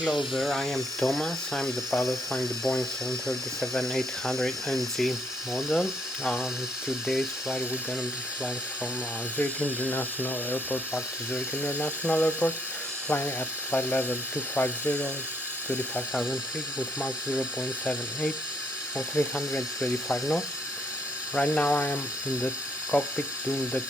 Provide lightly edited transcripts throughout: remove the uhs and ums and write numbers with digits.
Hello there, I am Thomas. I'm the pilot flying the Boeing 737-800NG model. Today's flight we're gonna be flying from Zurich International Airport back to Zurich International Airport, flying at flight level 250, 35,000 feet with Mach 0.78 or 335 knots. Right now I am in the cockpit doing the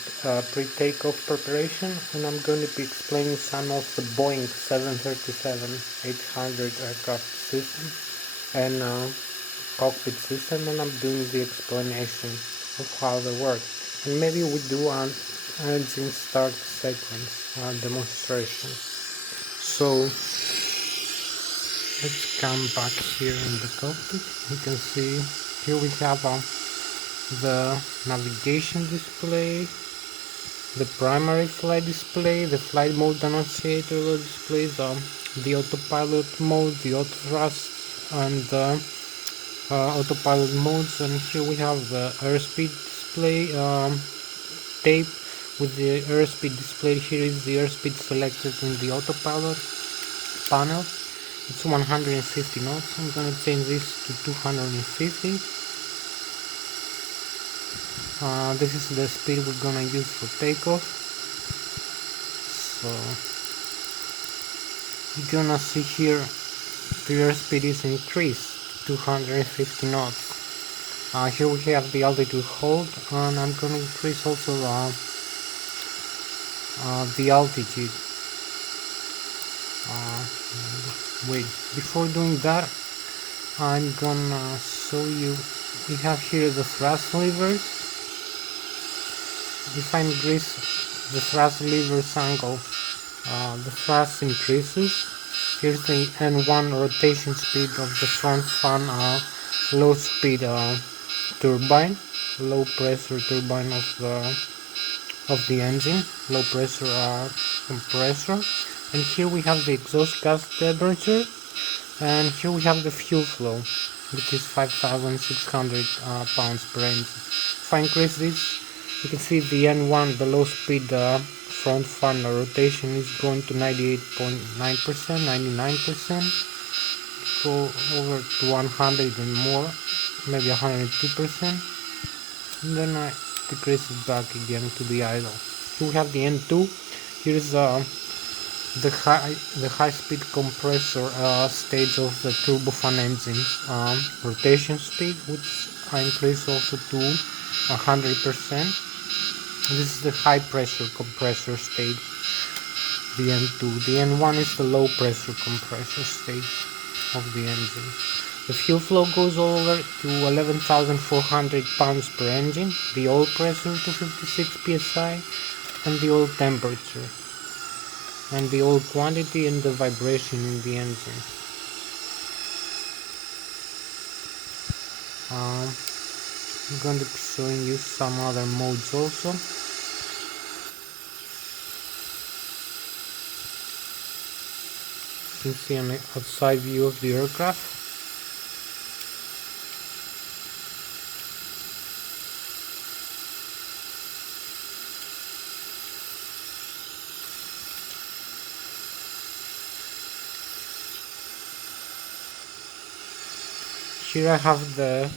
pre-takeoff preparation, and I'm going to be explaining some of the Boeing 737-800 aircraft system and cockpit system, and I'm doing the explanation of how they work. And maybe we do an engine start sequence demonstration. So let's come back here in the cockpit. You can see here we have the navigation display, the primary flight display, the flight mode annunciator displays, the autopilot mode, the auto thrust, and the autopilot modes. And here we have the airspeed display tape with the airspeed displayed. Here is the airspeed selected in the autopilot panel. It's 150 knots. I'm going to change this to 250. This is the speed we're gonna use for takeoff. So you're gonna see here the airspeed is increased to 250 knots. Here we have the altitude hold, and I'm gonna increase also the altitude. Wait, before doing that, I'm gonna show you. We have here the thrust levers. If I increase the thrust lever's angle, the thrust increases. Here's the N1 rotation speed of the front fan low speed turbine, low pressure turbine of the engine, low pressure compressor. And here we have the exhaust gas temperature, and here we have the fuel flow, which is 5,600 pounds per engine. If I increase this, you can see the N1, the low speed front fan rotation is going to 98.9%, 99%. Go over to 100 and more, maybe 102%. And then I decrease it back again to the idle. Here we have the N2. Here is the high speed compressor stage of the turbofan engine rotation speed, which I increase also to 100%. This is the high pressure compressor stage, the N2. The N1 is the low pressure compressor stage of the engine. The fuel flow goes over to 11,400 pounds per engine, the oil pressure to 56 psi, and the oil temperature, and the oil quantity and the vibration in the engine. I'm going to be showing you some other modes also. You can see an outside view of the aircraft. Here I have the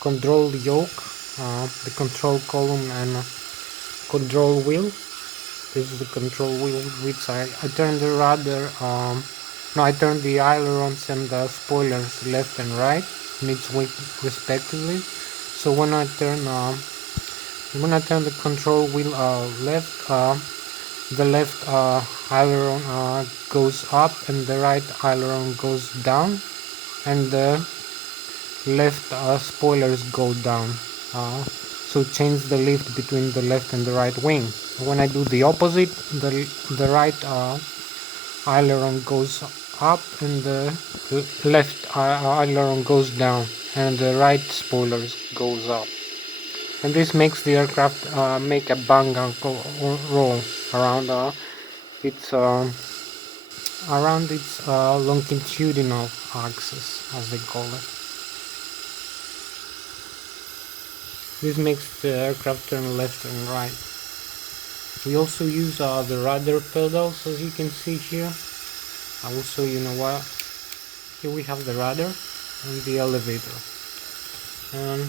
control yoke, the control column and control wheel. This is the control wheel which I turn the rudder, I turn the ailerons and the spoilers left and right in each way respectively. So when I turn the control wheel left, the left aileron goes up and the right aileron goes down, and the left spoilers go down. So change the lift between the left and the right wing. When I do the opposite, the right aileron goes up and the left aileron goes down, and the right spoilers goes up. And this makes the aircraft make a bang and roll around its longitudinal axis, as they call it. This makes the aircraft turn left and right. We also use the rudder pedals, as you can see here. I will show you know what. Here we have the rudder and the elevator, and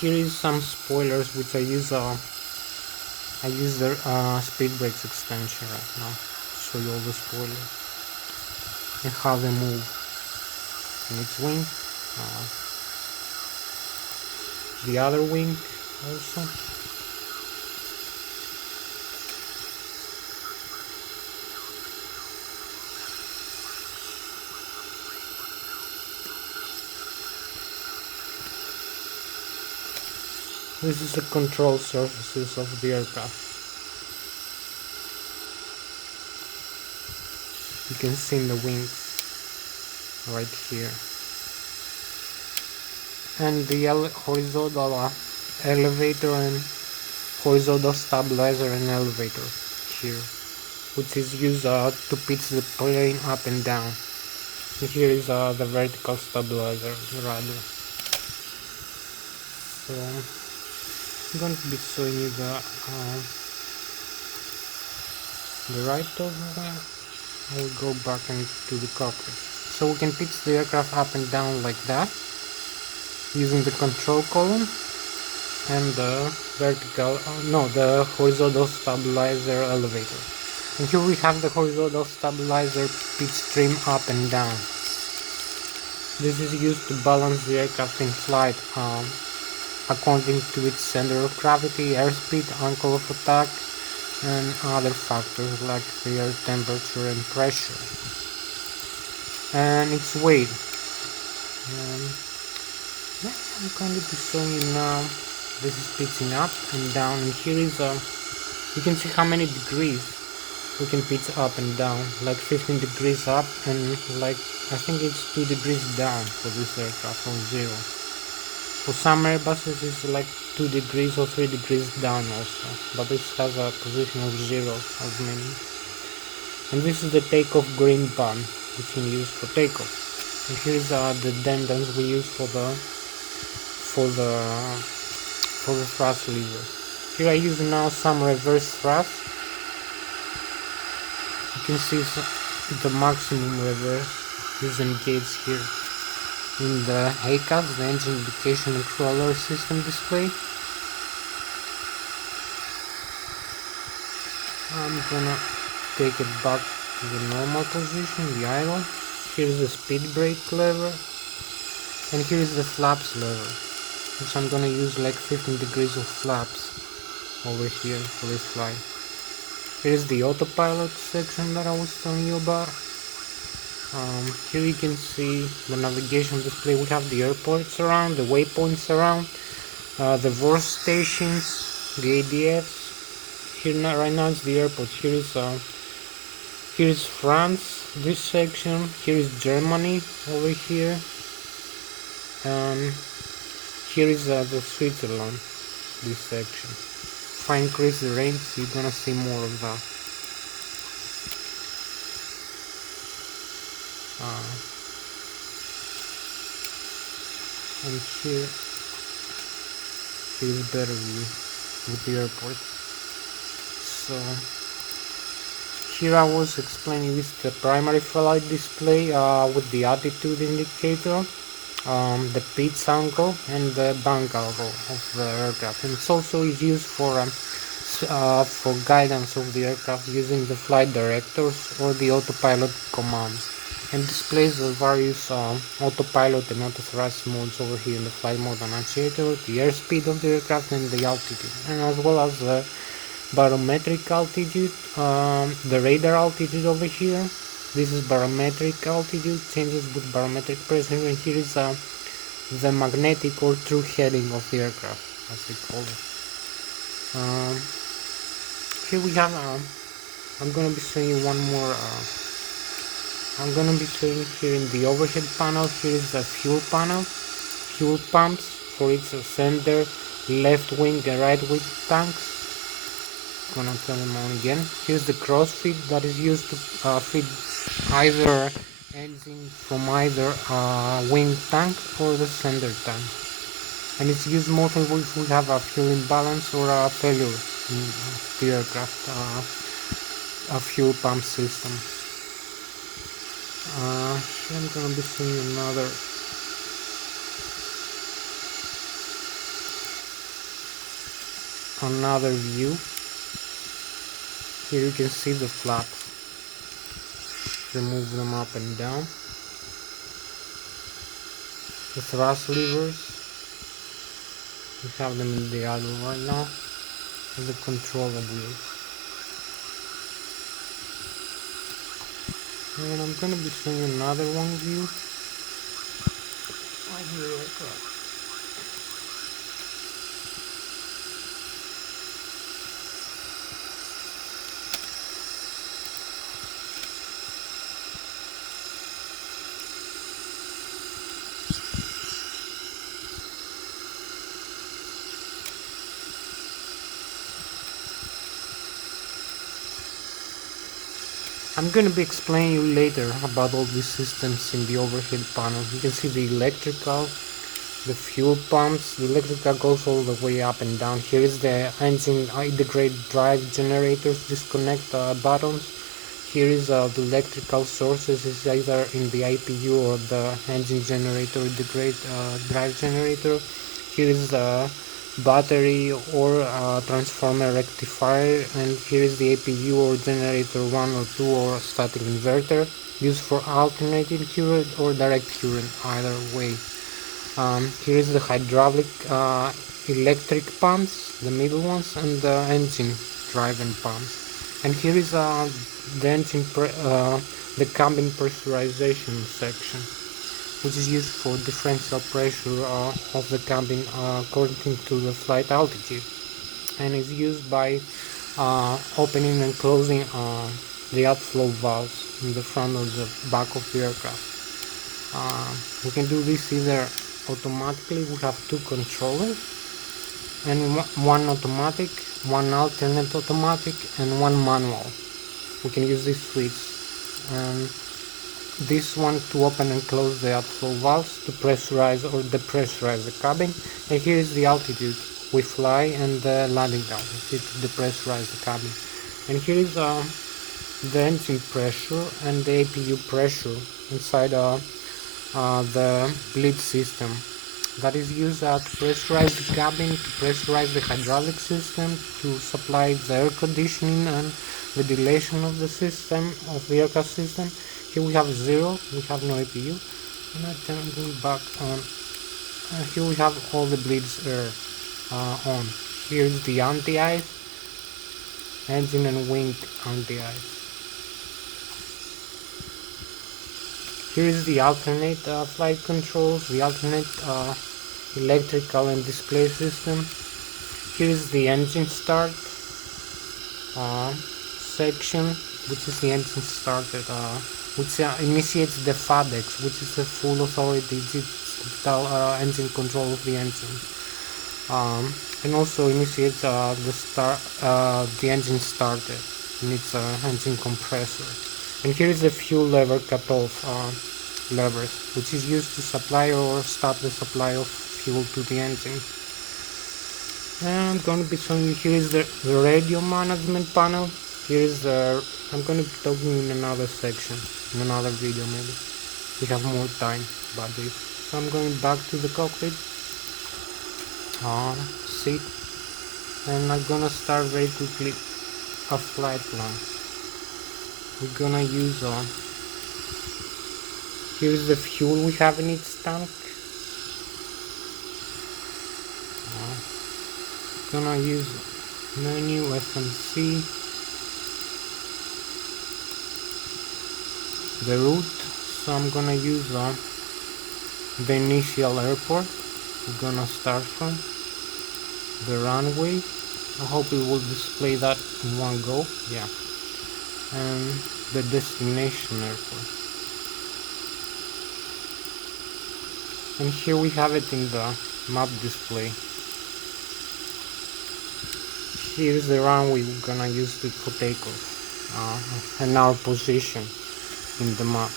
here is some spoilers which I use the speed brakes extension right now to show you all the spoilers and how they move in its wing, the other wing also. This is the control surfaces of the aircraft. You can see in the wings right here. And the horizontal elevator and horizontal stabilizer and elevator here, which is used to pitch the plane up and down. And here is the vertical stabilizer, rather. So I'm going to be showing you the right over there. I will go back into the cockpit. So we can pitch the aircraft up and down like that, using the control column and the the horizontal stabilizer elevator. And here we have the horizontal stabilizer pitch trim up and down. This is used to balance the aircraft in flight according to its center of gravity, airspeed, angle of attack, and other factors like the air temperature and pressure, and its weight. Yeah, I'm going to be showing you now. This is pitching up and down, and here is you can see how many degrees we can pitch up and down, like 15 degrees up and like I think it's 2 degrees down for this aircraft from 0. For some Airbuses it's like 2 degrees or 3 degrees down also, but this has a position of 0 as many. And this is the takeoff green button we can use for takeoff. And here's the dentons we use for the thrust lever. Here I use now some reverse thrust. You can see the maximum reverse is engaged here in the HACAS, the engine indication and controller system display. I'm gonna take it back to the normal position, the idle. Here's the speed brake lever, and here's the flaps lever, which I'm gonna use like 15 degrees of flaps over here for this flight. Here's the autopilot section that I was telling you about. Here you can see the navigation display. We have the airports around, the waypoints around, the VORS stations, the ADFs. Here right now it's the airport. Here is France, this section. Here is Germany over here, and here is the Switzerland, this section. If I increase the range, you're gonna see more of that. And here is better view with the airport. So here I was explaining this the primary flight display with the altitude indicator, the pitch angle and the bank angle of the aircraft, and it's also used for guidance of the aircraft using the flight directors or the autopilot commands, and displays the various autopilot and auto thrust modes over here in the flight mode annunciator, the airspeed of the aircraft and the altitude, and as well as the barometric altitude, the radar altitude over here. This is barometric altitude, changes with barometric pressure, and here is the magnetic or true heading of the aircraft, as they call it. Here we have, I'm going to be showing you one more, I'm going to be showing here in the overhead panel. Here is the fuel panel, fuel pumps for its center, left wing and right wing tanks. Gonna turn them on again. Here's the cross feed that is used to feed either engine from either wing tank or the center tank, and it's used mostly if we have a fuel imbalance or a failure in the aircraft a fuel pump system. Here I'm gonna be seeing another view. Here you can see the flaps. Remove them up and down. The thrust levers, we have them in the idle right now, and the controller wheels. And I'm gonna be showing another one view. Right here. I'm going to be explaining you later about all these systems in the overhead panel. You can see the electrical, the fuel pumps. The electrical goes all the way up and down. Here is the engine integrate drive generators disconnect buttons. Here is the electrical sources, is either in the IPU or the engine generator integrate drive generator. Here is the battery or transformer rectifier, and here is the APU or generator 1 or 2 or static inverter used for alternating current or direct current, either way. Here is the hydraulic electric pumps, the middle ones, and the engine driven pumps. And here is the engine the cabin pressurization section, which is used for differential pressure of the cabin according to the flight altitude, and is used by opening and closing the outflow valves in the front or the back of the aircraft. We can do this either automatically. We have two controllers, and one automatic, one alternate automatic, and one manual. We can use this switch. This one to open and close the outflow valves, to pressurize or depressurize the cabin, and here is the altitude we fly and the landing altitude to depressurize the cabin. And here is the engine pressure and the APU pressure inside the bleed system that is used to pressurize the cabin, to pressurize the hydraulic system, to supply the air conditioning and ventilation of the system, of the aircraft system. Here we have 0, we have no APU. And I turn back on. Here we have all the bleeds air on. Here is the anti-ice, engine and wing anti-ice. Here is the alternate flight controls, the alternate electrical and display system. Here is the engine start section, which is the engine started, which initiates the FADEX, which is the full authority digital engine control of the engine, and also initiates the engine started in its engine compressor. And here is the fuel lever cutoff levers, which is used to supply or stop the supply of fuel to the engine. And I'm going to be showing you, here is the radio management panel. Here is I'm going to be talking in another section, in another video maybe. We have more time about this. So I'm going back to the cockpit, seat, and I'm going to start very quickly a flight plan. We're going to use here's the fuel we have in its tank. Gonna use menu FMC, the route, so I'm gonna use the initial airport we're gonna start from, the runway. I hope it will display that in one go, yeah, and the destination airport. And here we have it in the map display. Here is the runway we're gonna use for takeoff, and our position in the map.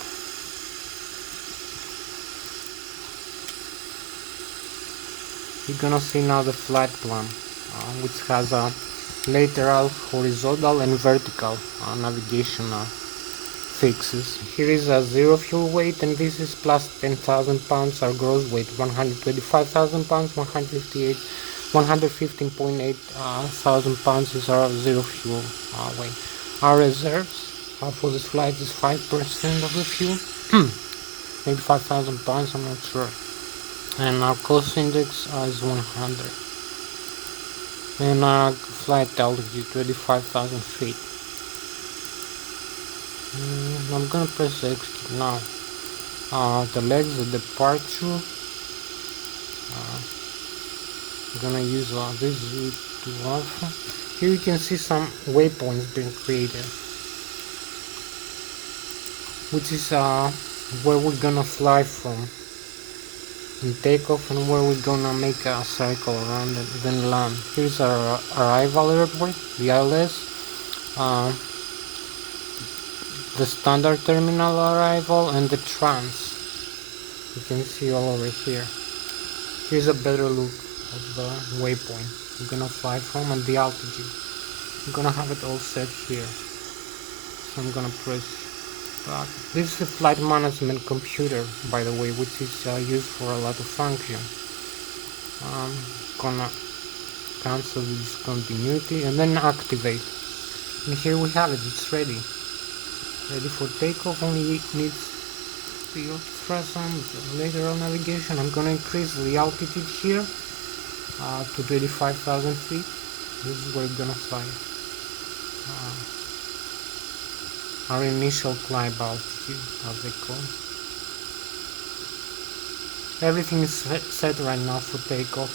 You're gonna see now the flight plan, which has a lateral, horizontal and vertical navigation fixes. Here is a zero fuel weight, and this is plus 10,000 pounds. Our gross weight 125,000 pounds, 115.8 thousand pounds is our zero fuel weight. Our reserves for this flight is 5% of the fuel, maybe 5,000 pounds, I'm not sure. And our cost index is 100. And our flight altitude 25,000 feet. I'm gonna press execute now. The legs, the departure. I'm gonna use this route to alpha. Here you can see some waypoints being created, which is where we're gonna fly from in takeoff and where we're gonna make a circle around it, then land. Here's our arrival airport, the Lszh, the standard terminal arrival, and the trans. You can see all over here. Here's a better look of the waypoint we're gonna fly from and the altitude. I'm gonna have it all set here. So I'm gonna press back. This is a flight management computer, by the way, which is used for a lot of functions. I'm gonna cancel the discontinuity and then activate. And here we have it, it's ready. Ready for takeoff, only needs the thrust on the lateral navigation. I'm gonna increase the altitude here to 25,000 feet. This is where we're gonna fly. Our initial climb altitude, as they call it. Everything is set right now for takeoff.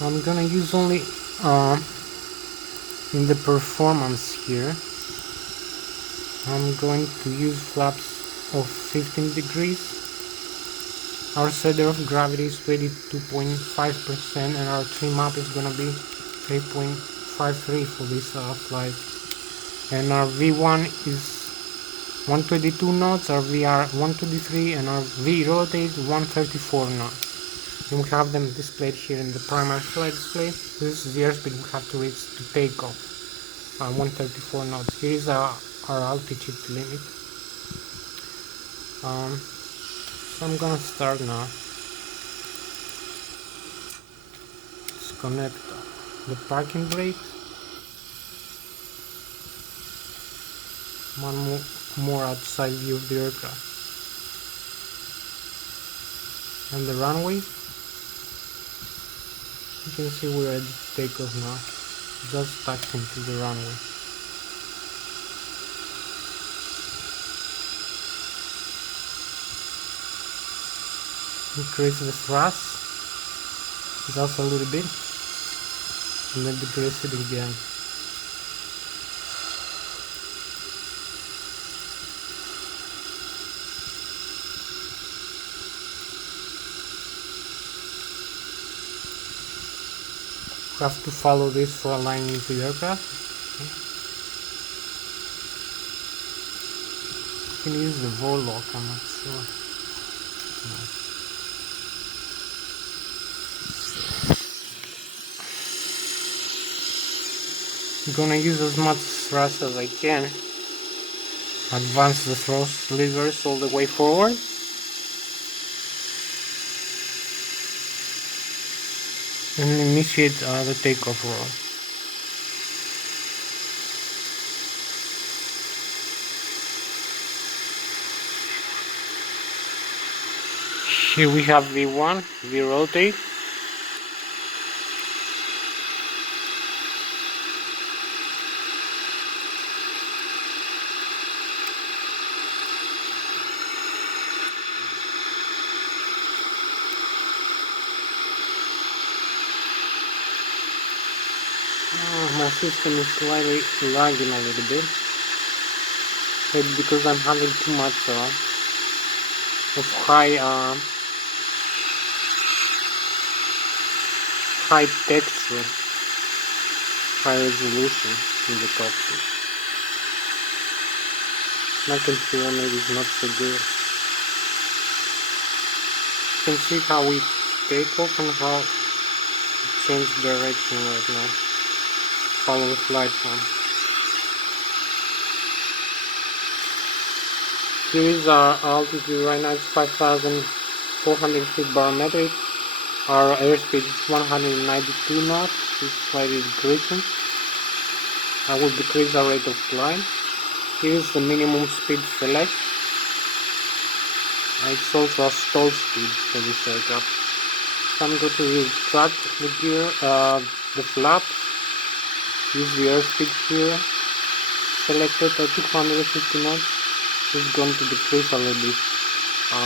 I'm gonna use only in the performance here. I'm going to use flaps of 15 degrees. Our center of gravity is 22.5% and our trim up is gonna be 3.53 for this flight. And our V1 is 122 knots, our VR 123, and our V rotate 134 knots. And we have them displayed here in the primary flight display. This is the airspeed we have to reach to take off, 134 knots. Here is our altitude limit. So I'm gonna start now. Disconnect the parking brakes. One more outside view of the aircraft. And the runway. You can see we're ready to take off now. Just touching to the runway. Increase the thrust just a little bit and then decrease it again. You have to follow this for aligning to the aircraft. You can use the Ilsloc, I'm not sure. No. I'm gonna use as much thrust as I can. Advance the thrust levers all the way forward. And initiate the takeoff roll. Here we have V1, V rotate. My system is slightly lagging a little bit. Maybe because I'm having too much of high texture, high resolution in the cockpit. My computer maybe is not so good. You can see how we take off and how it changes direction right now. follow the flight plan. Here is our altitude right now, it's 5,400 feet barometric. Our airspeed is 192 knots, it's slightly decreasing. I will decrease our rate of climb. Here is the minimum speed select. It's also a stall speed for this aircraft. So I'm going to retract the gear, the flap. Use the airspeed here. Selected at 250 knots. It's going to decrease a little bit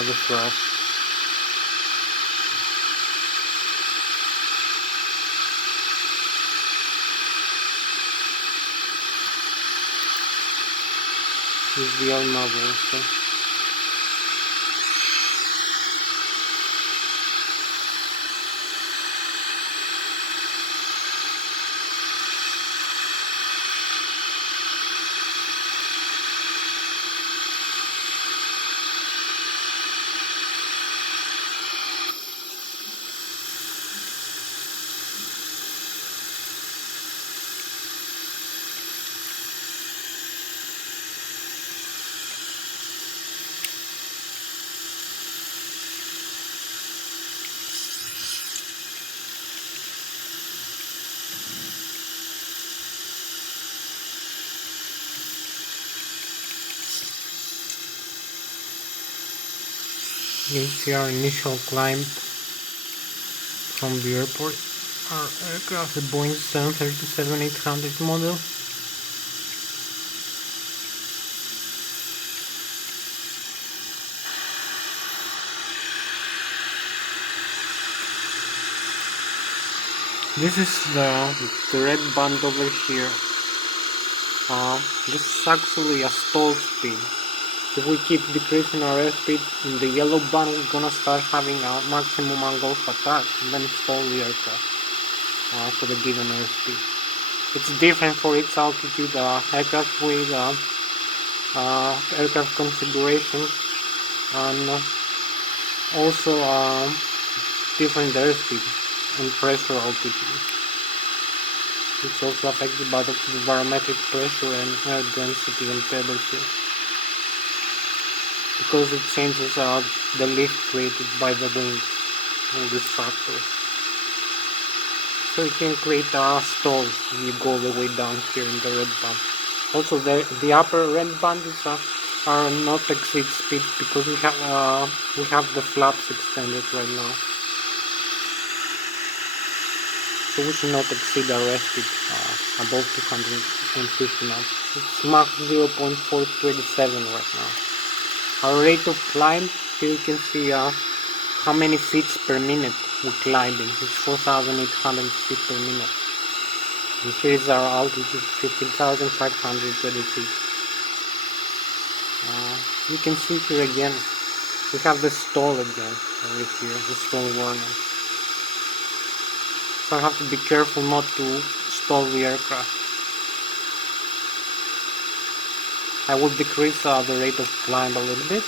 the thrust. Use the L knob also. You can see our initial climb from the airport. Our aircraft, the Boeing 737-800 model. This is the red band over here. This is actually a stall speed. If we keep decreasing our airspeed, in the yellow band we're gonna start having a maximum angle of attack and then stall the aircraft for the given airspeed. It's different for its altitude, aircraft weight, aircraft configuration, and also different airspeed and pressure altitude. It's also affected by the barometric pressure and air density and temperature, because it changes the lift created by the wings, all these factors. So you can create stalls if you go all the way down here in the red band. Also the upper red band is are not exceed speed, because we have the flaps extended right now. So we should not exceed our airspeed above 250 knots. It's Mach 0.427 right now. Our rate of climb, here you can see how many feet per minute we're climbing. It's 4,800 feet per minute. And here is our altitude, 15,530 feet. You can see here again, we have the stall again over here, the stall warning. So I have to be careful not to stall the aircraft. I will decrease the rate of climb a little bit,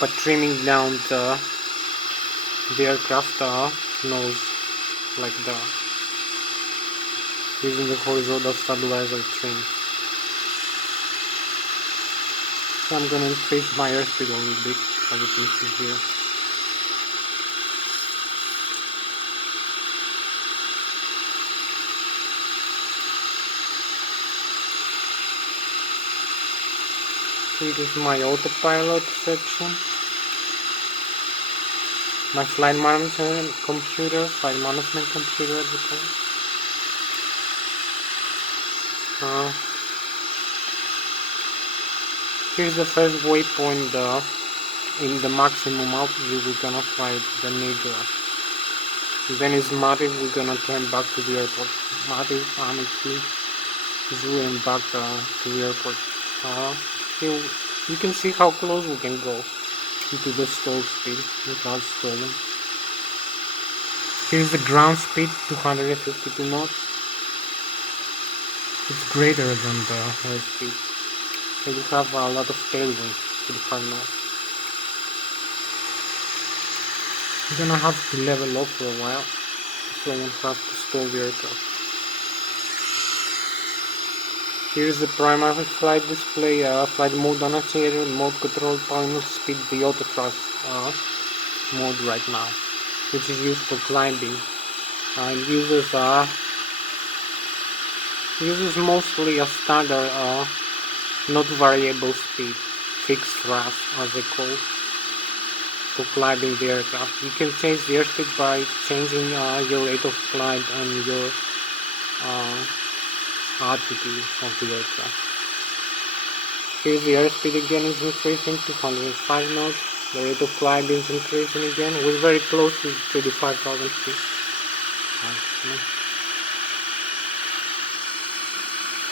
but trimming down the aircraft nose like that, using the horizontal stabilizer trim. So I'm going to increase my airspeed a little bit, as you can see here. Here is my autopilot section, my flight management computer as we call it. Here's the first waypoint in the maximum altitude we're gonna fly the Nigra. Then is Mativ, we're gonna turn back to the airport. Mativ, Amity, zooming back to the airport. Here you can see how close we can go into the stall speed without stalling. Here's the ground speed, 252 knots. It's greater than the air speed. So you have a lot of tailwind, 35 knots. You're gonna have to level off for a while, so you won't have to stall the aircraft. Here is the primary flight display, flight mode annotator, mode control panel, speed, the auto thrust mode right now, which is used for climbing. It uses mostly a standard, not variable speed, fixed thrust as they call, for climbing the aircraft. You can change the airspeed by changing your rate of climb and your altitude of the aircraft. Here the airspeed again is increasing to 105 knots. The rate of climb is increasing again. We're very close to 35,000 feet.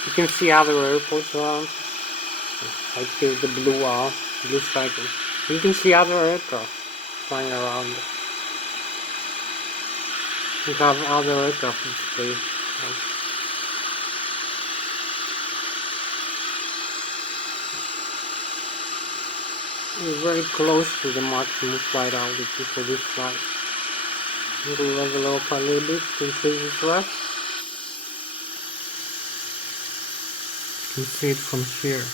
You can see other airports around. Like here's the blue cycle. You can see other aircraft flying around. We have other aircraft display. We're very close to the maximum flight altitude for this flight. We'll level up a little bit to increase the thrust. You can see it from here.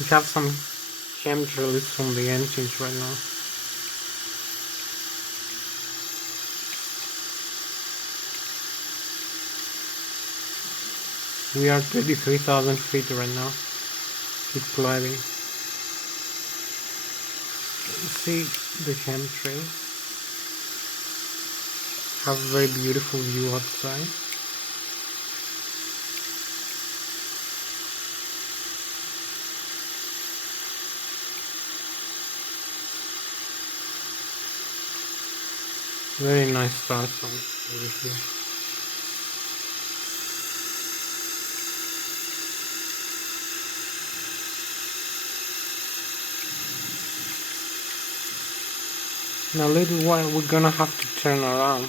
We have some chemtrails from the engines right now. We are 33,000 feet right now. Keep climbing. See the chemtrails. Have a very beautiful view outside. Very nice stars over here. In a little while we're gonna have to turn around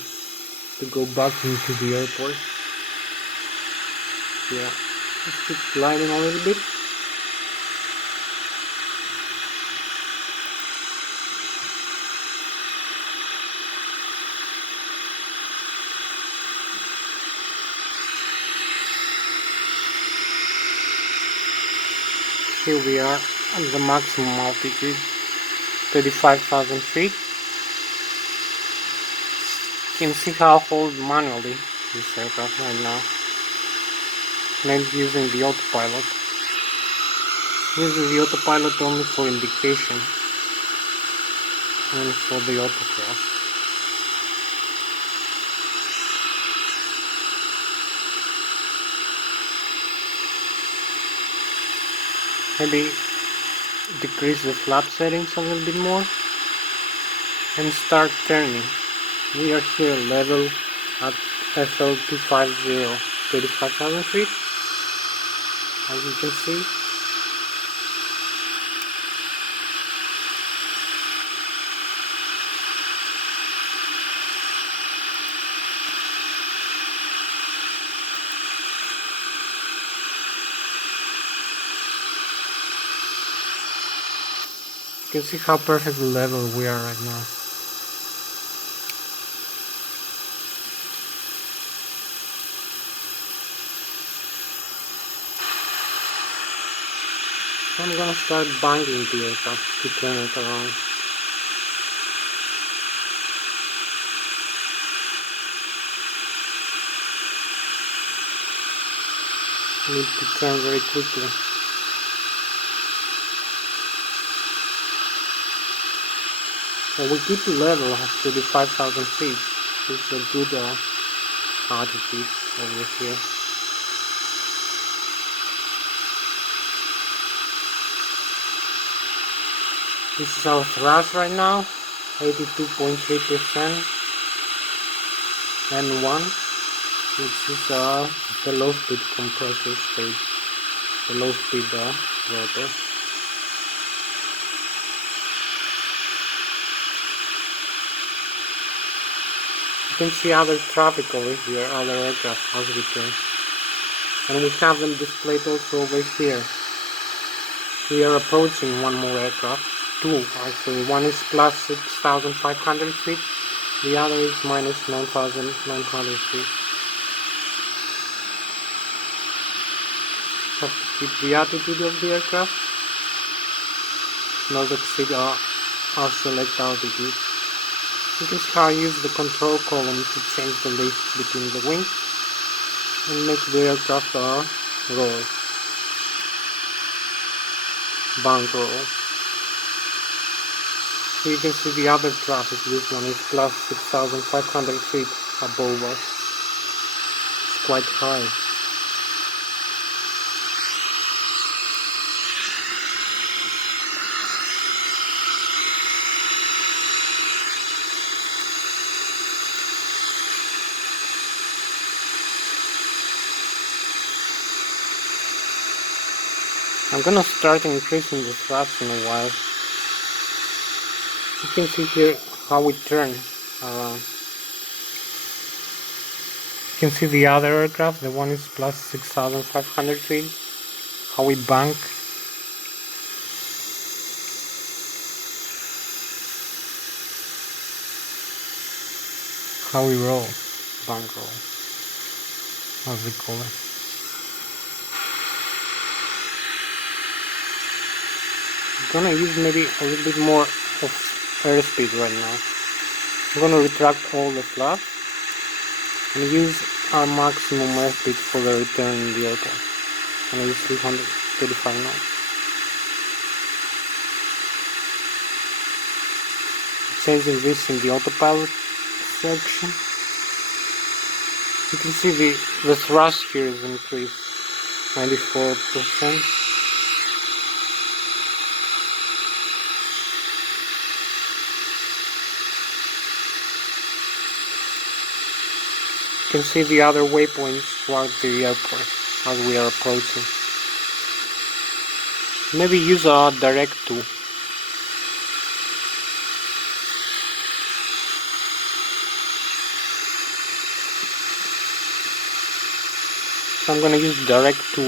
to go back into the airport. Yeah, let's keep gliding a little bit. Here we are at the maximum altitude, 35,000 feet. You can see how I hold manually this aircraft right now. Not using the autopilot. Using the autopilot only for indication and for the autocross. Maybe decrease the flap settings a little bit more and start turning. We are here level at FL250, 35,000 feet, as you can see. You can see how perfectly level we are right now. I'm gonna start banging the aircraft to turn it around. Need to turn very quickly. So we keep the level at 35,000 feet. It's a good altitude over here. This is our thrust right now, 82.3% N1, which is the low speed compressor stage, the low speed rotor. You can see other traffic over here, other aircraft as we turn. And we have them displayed also over here. We are approaching one more aircraft. Two actually. One is plus 6,500 feet. The other is minus 9,900 feet. keep the altitude of the aircraft, not exceed our select altitude. You can see how I use the control column to change the lift between the wings and make the aircraft roll, bank roll. Here you can see the other traffic. This one is plus 6,500 feet above us. It's quite high. I'm gonna start increasing the thrust in a while. You can see here how we turn around. You can see the other aircraft, the one is plus 6,500 feet, how we bank. How we roll, bank roll, as we call it. I'm gonna use maybe a little bit more of airspeed right now. I'm gonna retract all the flaps and use our maximum airspeed for the return in the airport. I'm gonna use 335 knots. Changing this in the autopilot section. You can see the thrust here is increased 94%. You can see the other waypoints towards the airport as we are approaching. Maybe use a direct 2. So I'm gonna use direct 2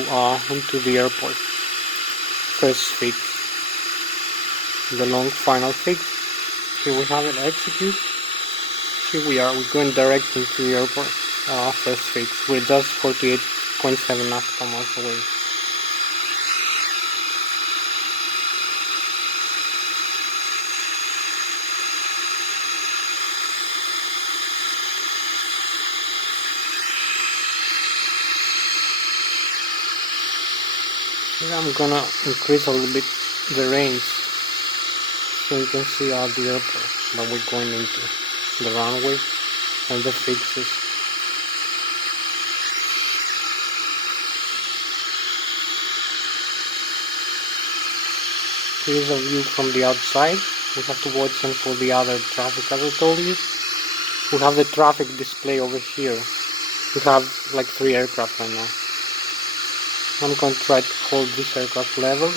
into the airport. First fix. The long final fix. Here we have it, execute. Here we are, we're going direct into the airport. First fix. We're just 48.7 nautical miles away. Here I'm gonna increase a little bit the range so you can see all the airport that we're going into, the runway and the fixes. Here's a view from the outside. We have to watch them for the other traffic. As I told you, we have the traffic display over here. We have like 3 aircraft right now. I'm going to try to hold this aircraft level.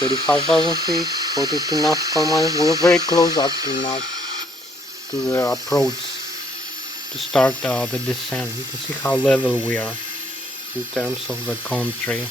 35,000 feet, 42 nautical miles. We're very close actually now to the approach to start the descent. You can see how level we are in terms of the country.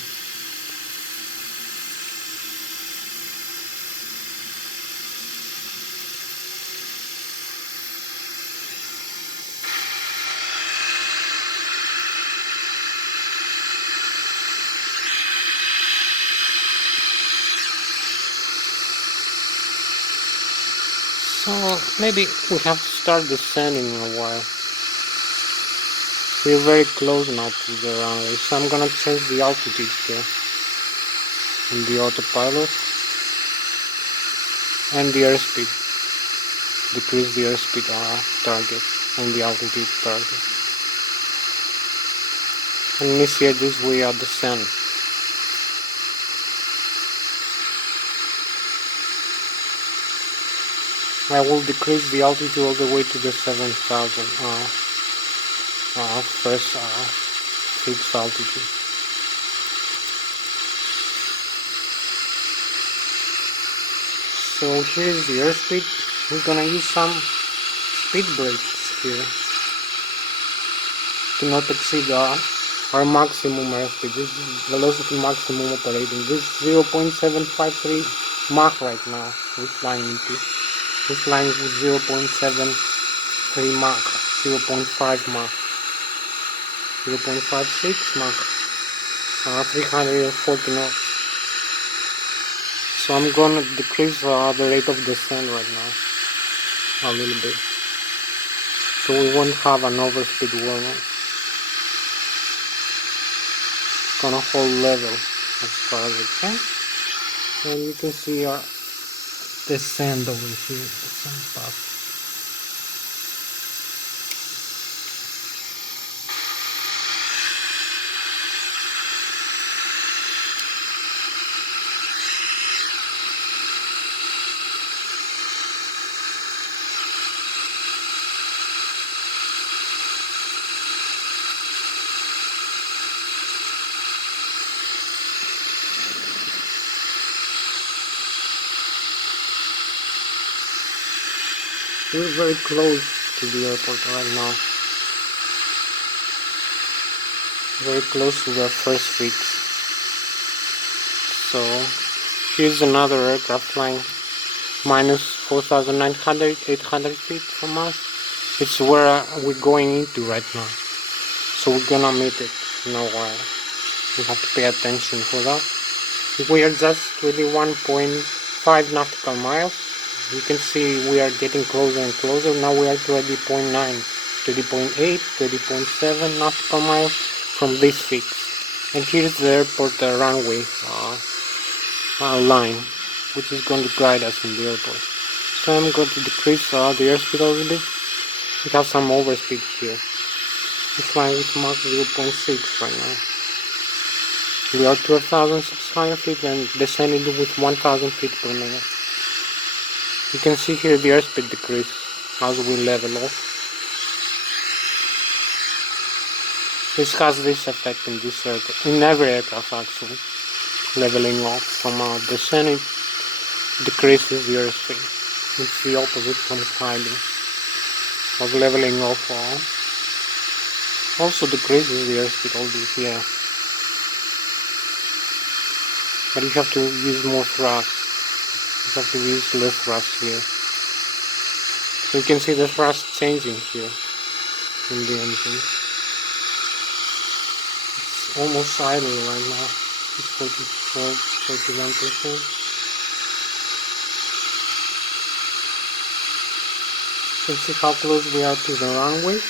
So maybe we have to start descending in a while. We're very close now to the runway, so I'm gonna change the altitude here in the autopilot and the airspeed. Decrease the airspeed target and the altitude target. And initiate this way at descent. I will decrease the altitude all the way to the 7,000 first fixed altitude. So here is the airspeed. We're gonna use some speed brakes here to not exceed our maximum airspeed. This is velocity maximum operating. This is 0.753 Mach right now we're flying into. We're flying with 0.73 Mach, 0.5 Mach, 0.56 Mach 340 knots. So I'm gonna decrease the rate of descent right now a little bit, so we won't have an overspeed warning. Gonna hold level as far as I can, and you can see our descent over here, descent path. We're very close to the airport right now. Very close to the first fix. So here's another aircraft flying minus 4,900, 800 feet from us. It's where we're going into right now. So we're gonna meet it in a while. We have to pay attention for that. We are just 21.5 nautical miles. You can see we are getting closer and closer. Now we are 20.9, 20.8, 20.7 nautical miles from this fix. And here's the airport runway line, which is going to guide us in the airport. So I'm going to decrease the airspeed a little bit. We have some overspeed here. We're flying with Mach 0.6 right now. We are 12,600 feet and descending with 1,000 feet per minute. You can see here the airspeed decrease as we level off. This has this effect in this aircraft, in every aircraft actually. Leveling off from descending decreases the airspeed. It's the opposite from climbing. Of leveling off also decreases the airspeed over here. But you have to use more thrust. You have to use less thrust here. So you can see the thrust changing here in the engine. It's almost idle right now. It's 44, 41%. You can see how close we are to the runway.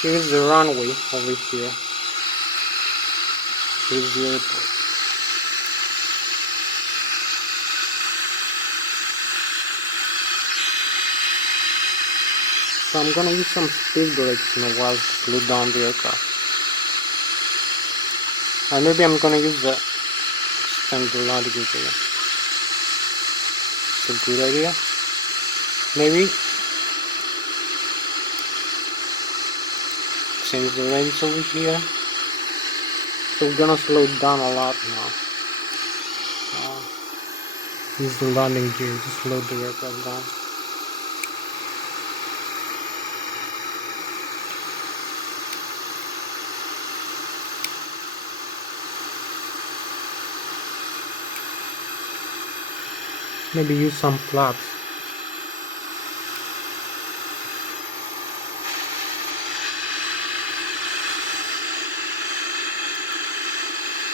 Here's the runway over here. Here's the airport. So I'm gonna use some speed brakes in a while to slow down the aircraft. Or maybe I'm gonna use the extender navigator. It's a good idea. Maybe change the range over here. So we're gonna slow it down a lot now. Use the landing gear to slow the aircraft down. Maybe use some flaps.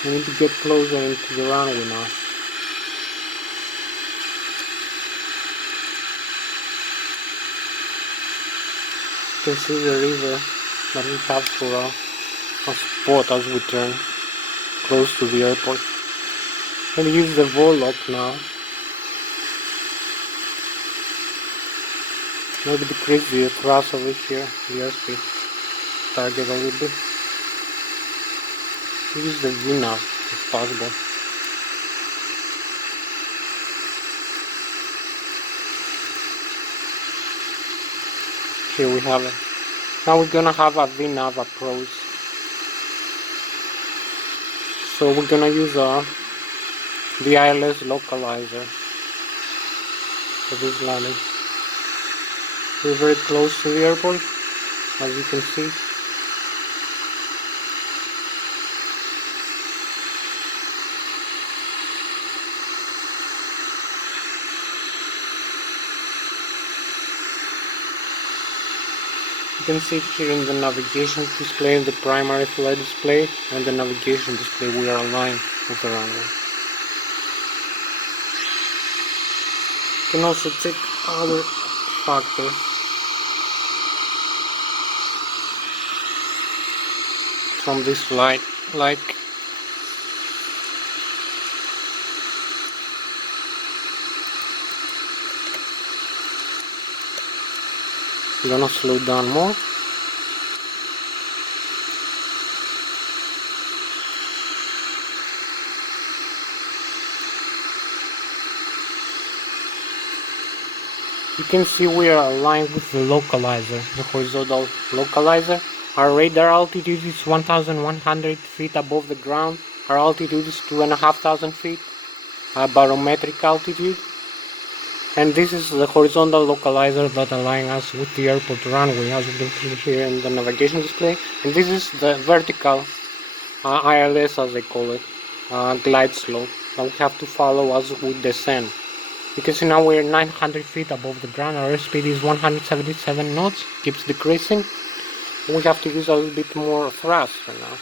We need to get closer into the runway now. You can see the river that we have for a spot as we turn close to the airport. We'll use the Ilsloc now. Maybe decrease the thrust over here, the airspeed target a little bit. Use the VNAV if possible. Here we have it. Now we're gonna have a VNAV approach. So we're gonna use the ILS localizer for this landing. We're very close to the airport, as you can see. You can see here in the navigation display, the primary flight display and the navigation display, we are aligned with the runway. You can also check other factors from this flight, like I'm gonna slow down more. You can see we are aligned with the localizer, the horizontal localizer. Our radar altitude is 1,100 feet above the ground. Our altitude is 2,500 feet, barometric altitude. And this is the horizontal localizer that aligns us with the airport runway, as you can see here in the navigation display. And this is the vertical ILS, as they call it, glide slope that we have to follow as we descend. You can see now we're 900 feet above the ground. Our airspeed is 177 knots, keeps decreasing. We have to use a little bit more thrust right now.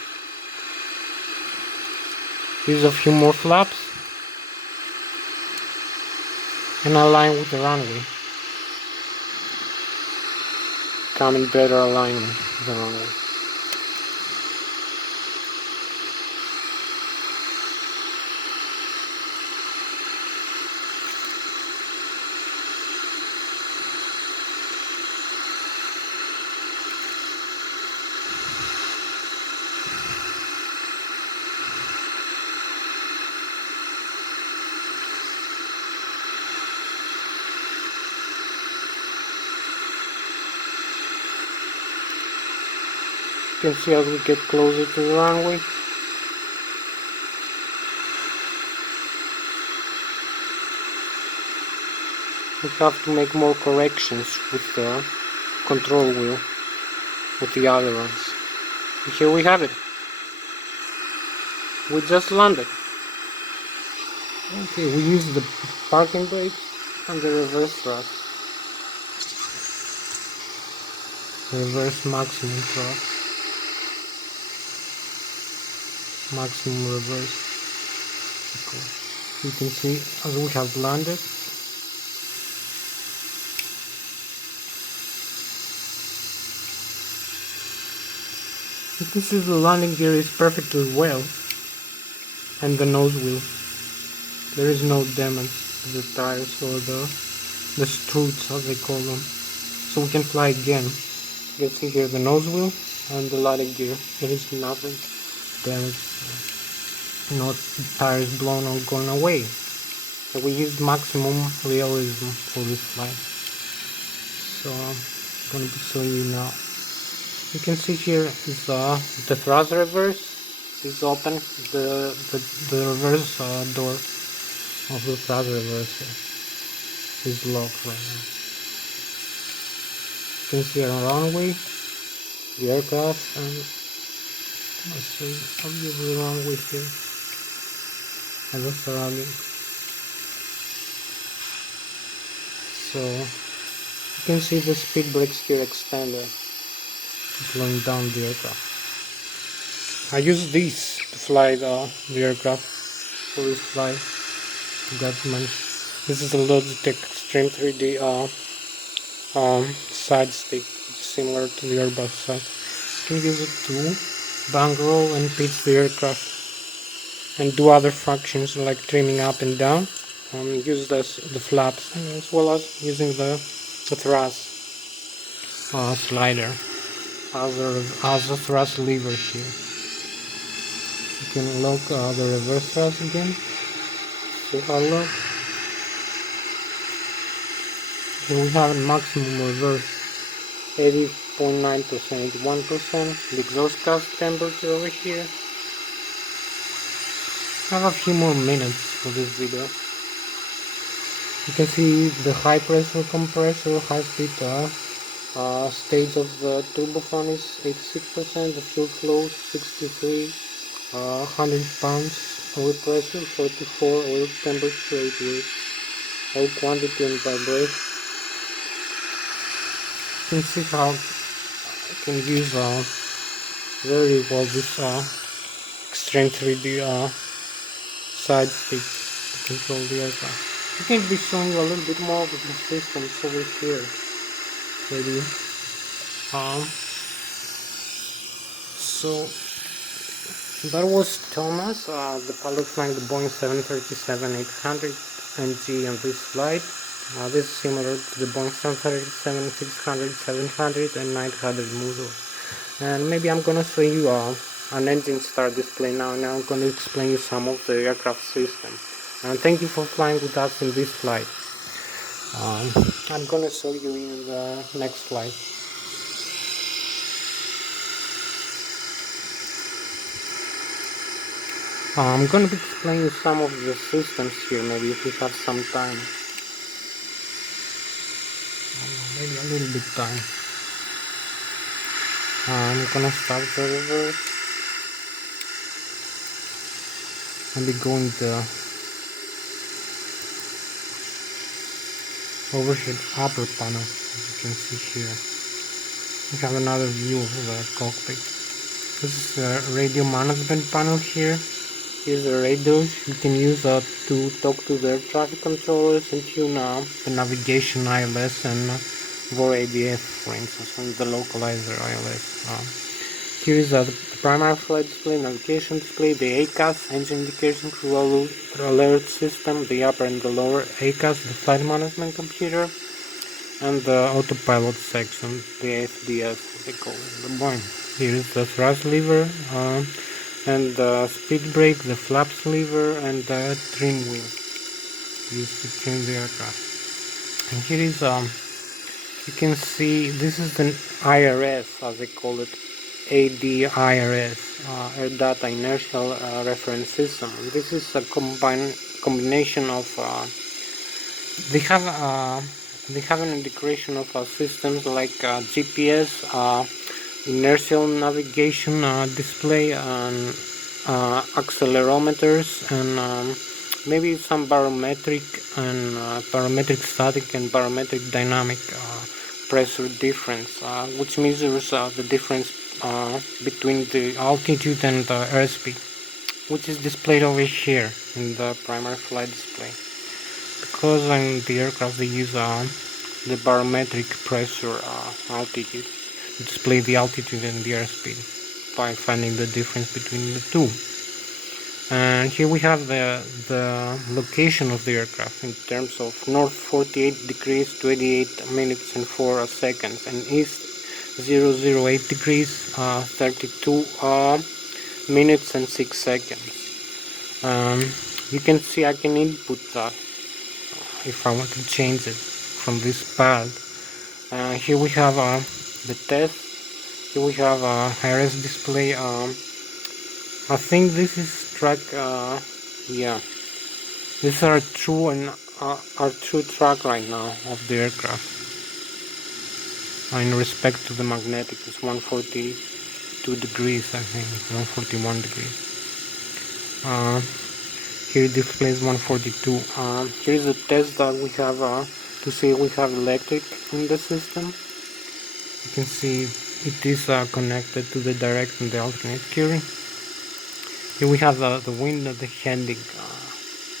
Use a few more flaps and align with the runway. Come in better alignment with the runway. You can see as we get closer to the runway, we have to make more corrections with the control wheel, with the other ones. And here we have it. We just landed. Okay, we use the parking brakes and the reverse thrust. Reverse maximum thrust. Maximum reverse. Okay. You can see as we have landed. You can see the landing gear is perfectly well, and the nose wheel. There is no damage to the tires or the struts, as they call them. So we can fly again. You can see here the nose wheel and the landing gear. There is nothing damaged. Not tires blown or gone away. So we used maximum realism for this flight. So I'm gonna be showing you now. You can see here is the thrust reverse is open. The reverse door of the thrust reverser is locked right now. You can see our runway, the aircraft, and I'll give the runway here and the surrounding. So you can see the speed brakes here extender slowing down the aircraft. I use these to fly the aircraft for this flight. This is the Logitech Extreme 3D side stick, which is similar to the Airbus side. You can use it to bank roll and pitch the aircraft and do other functions like trimming up and down. Use the flaps as well as using the thrust slider as a thrust lever here. You can lock the reverse thrust again. See how low? And we have a maximum reverse 80.9%, 81%. The exhaust gas temperature over here. I have a few more minutes for this video. You can see the high pressure compressor, high speed stage of the turbofan is 86%, the fuel flow 63, 100 pounds oil pressure, 44, oil temperature 88, oil quantity and vibration. You can see how can use very well this extreme 3D side stick to control the aircraft. I can be showing you a little bit more of the systems over here, maybe. So that was Thomas, the pilot flying the Boeing 737-800 NG on this flight. This is similar to the Boeing 737-600, 700 and 900 models. And maybe I'm gonna show you an engine start display now, and I'm gonna explain you some of the aircraft system. And thank you for flying with us in this flight. I'm gonna show you in the next flight. I'm gonna be explaining some of the systems here, maybe if we have some time. Maybe a little bit time. I'm gonna start the reverse. I'll be going the overhead upper panel, as you can see here. We have another view of the cockpit. This is the radio management panel here. Here's the radios you can use to talk to the air traffic controllers and tune the navigation ILS and VOR ADF, for instance, and the localizer ILS. Here is the primary flight display, navigation display, the ACAS, engine indication crew alert system, the upper and the lower ACAS, the flight management computer, and the autopilot section, the FDS, they call it, the Boeing. Here is the thrust lever, and the speed brake, the flaps lever, and the trim wheel used to trim the aircraft. And here is you can see this is the IRS, as they call it, ADIRS, Air Data Inertial Reference System. And this is a combination of they have an integration of systems like GPS, inertial navigation display, and accelerometers, and maybe some barometric and barometric static and barometric dynamic pressure difference, which measures the difference between the altitude and the airspeed, which is displayed over here in the primary flight display. Because on the aircraft they use the barometric pressure altitude to display the altitude and the airspeed by finding the difference between the two. And here we have the location of the aircraft in terms of north 48 degrees 28 minutes and 4 seconds, and east 008 degrees 32 minutes and 6 seconds. You can see I can input if I want to change it from this pad. Here we have the test. Here we have a IRS display. I think this is track. Yeah, these are true and are true track right now of the aircraft. In respect to the magnetic, it's 142 degrees. I think 141 degrees. Here it displays 142. Here is a test that we have to see we have electric in the system. You can see it is connected to the direct and the alternate current. Here we have the wind and the heading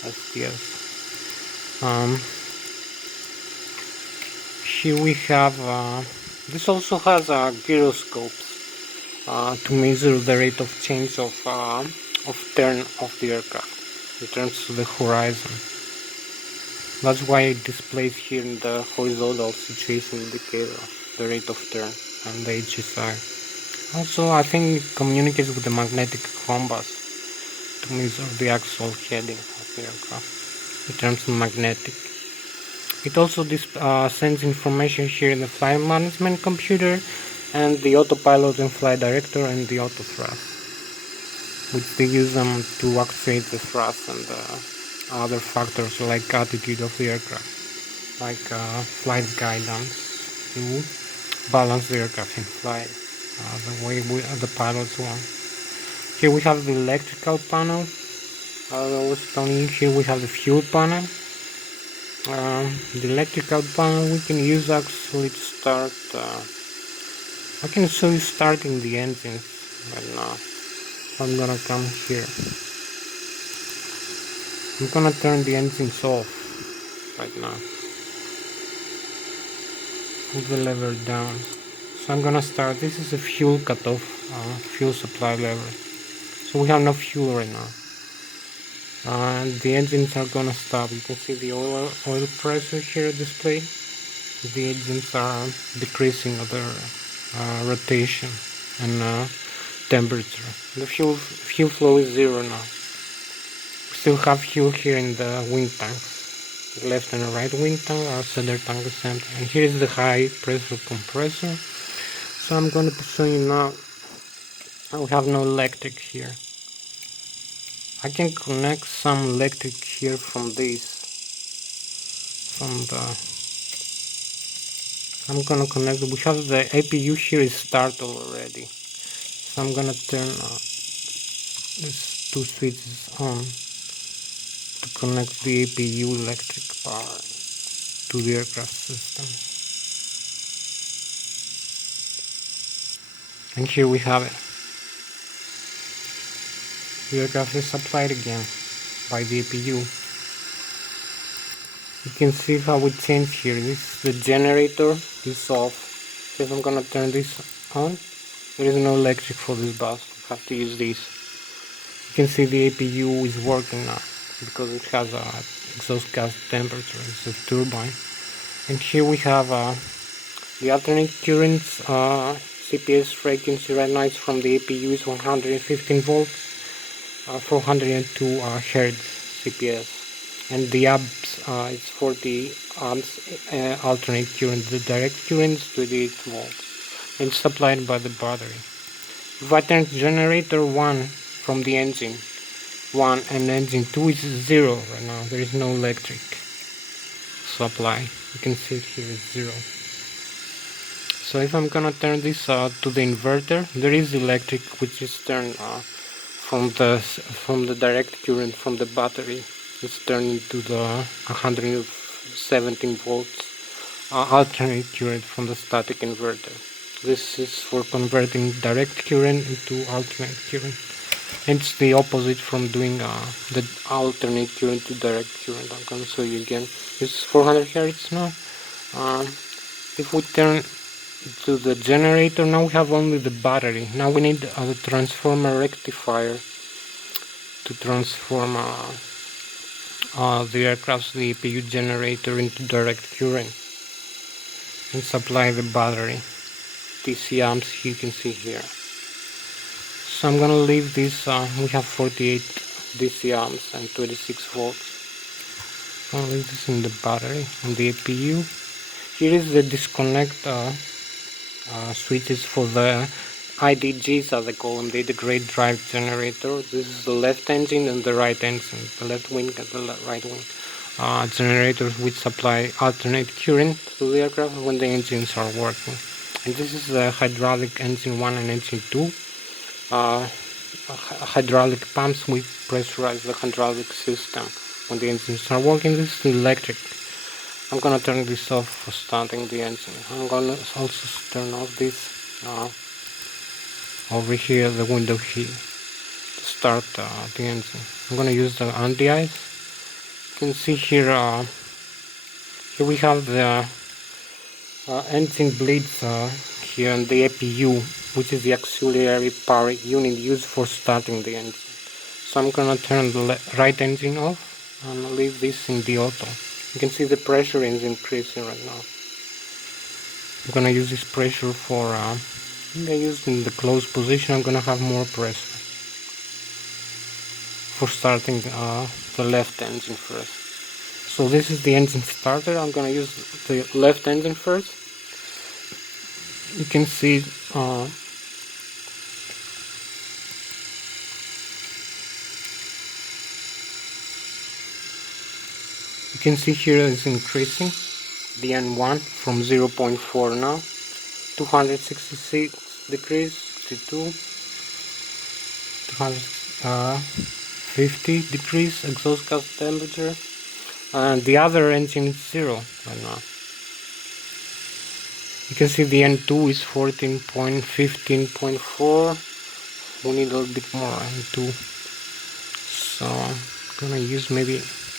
STS. Here we have this also has gyroscopes to measure the rate of change of turn of the aircraft. It turns to the horizon. That's why it displays here in the horizontal situation indicator the rate of turn and the HSI. Also, I think it communicates with the magnetic compass to measure the actual heading of the aircraft in terms of magnetic. It also sends information here in the flight management computer and the autopilot and flight director and the auto thrust, which they use them to activate the thrust and other factors like attitude of the aircraft, like flight guidance to balance the aircraft in flight, the way the pilots want. Here we have the electrical panel. I was telling you, here we have the fuel panel. The electrical panel we can use actually to start I can show you starting the engines right now. I'm gonna come here. I'm gonna turn the engines off right now. Put the lever down. So I'm gonna start. This is a fuel cutoff, fuel supply lever. So we have no fuel right now. And the engines are gonna stop. You can see the oil pressure here displayed. The engines are decreasing their rotation and temperature. The fuel flow is 0 now. We still have fuel here in the wind tanks. The left and the right wind tank, our center tank is empty. And here is the high pressure compressor. So I'm going to show you now. We have no electric here. I can connect some electric here from this. I'm gonna connect. We have the APU here is started already. So I'm gonna turn these two switches on to connect the APU electric power to the aircraft system. And here we have it. The aircraft is supplied again by the APU. You can see how it changed here. This is the generator is off. So if I'm gonna turn this on, there is no electric for this bus. I have to use this. You can see the APU is working now because it has a exhaust gas temperature. It's a turbine. And here we have the alternate currents CPS frequency right now is from the APU is 115 volts, 402 hertz CPS. And the amps is 40 amps alternate current. The direct current is 28 volts. And it's supplied by the battery. If I turn generator 1 from the engine 1 and engine 2 is 0 right now. There is no electric supply. You can see it here is 0. So if I'm gonna turn this to the inverter, there is electric which is turned from the direct current from the battery. It's turned into the 117 volts alternate current from the static inverter. This is for converting direct current into alternate current. And it's the opposite from doing the alternate current to direct current. I'm gonna show you again. This is 400 Hz now. If we turn to the generator, now we have only the battery. Now we need the transformer rectifier to transform the aircraft's the APU generator into direct current and supply the battery. DC amps you can see here. So I'm gonna leave this. We have 48 DC amps and 26 volts. I'll leave this in the battery and the APU. Here is the disconnect switches for the IDGs, as I call them, the integrated drive generator. This is the left engine and the right engine, the left wing and the right wing generators which supply alternate current to the aircraft when the engines are working. And this is the hydraulic engine 1 and engine 2. Hydraulic pumps which pressurize the hydraulic system when the engines are working. This is electric. I'm gonna turn this off for starting the engine. I'm gonna also turn off this over here, the window here, to start the engine. I'm gonna use the anti-ice. You can see here, here we have the engine bleeds here and the APU, which is the auxiliary power unit used for starting the engine. So I'm gonna turn the right engine off and leave this in the auto. You can see the pressure is increasing right now. I'm gonna use this pressure for I'm gonna use in the closed position. I'm gonna have more pressure for starting the left engine first. So this is the engine starter. I'm gonna use the left engine first. You can see here is increasing the N1 from 0.4 now, 266 degrees to 250 degrees exhaust gas temperature, and the other engine is 0 right now. You can see the N2 is 14.15.4. we need a little bit more N2, so I'm gonna use maybe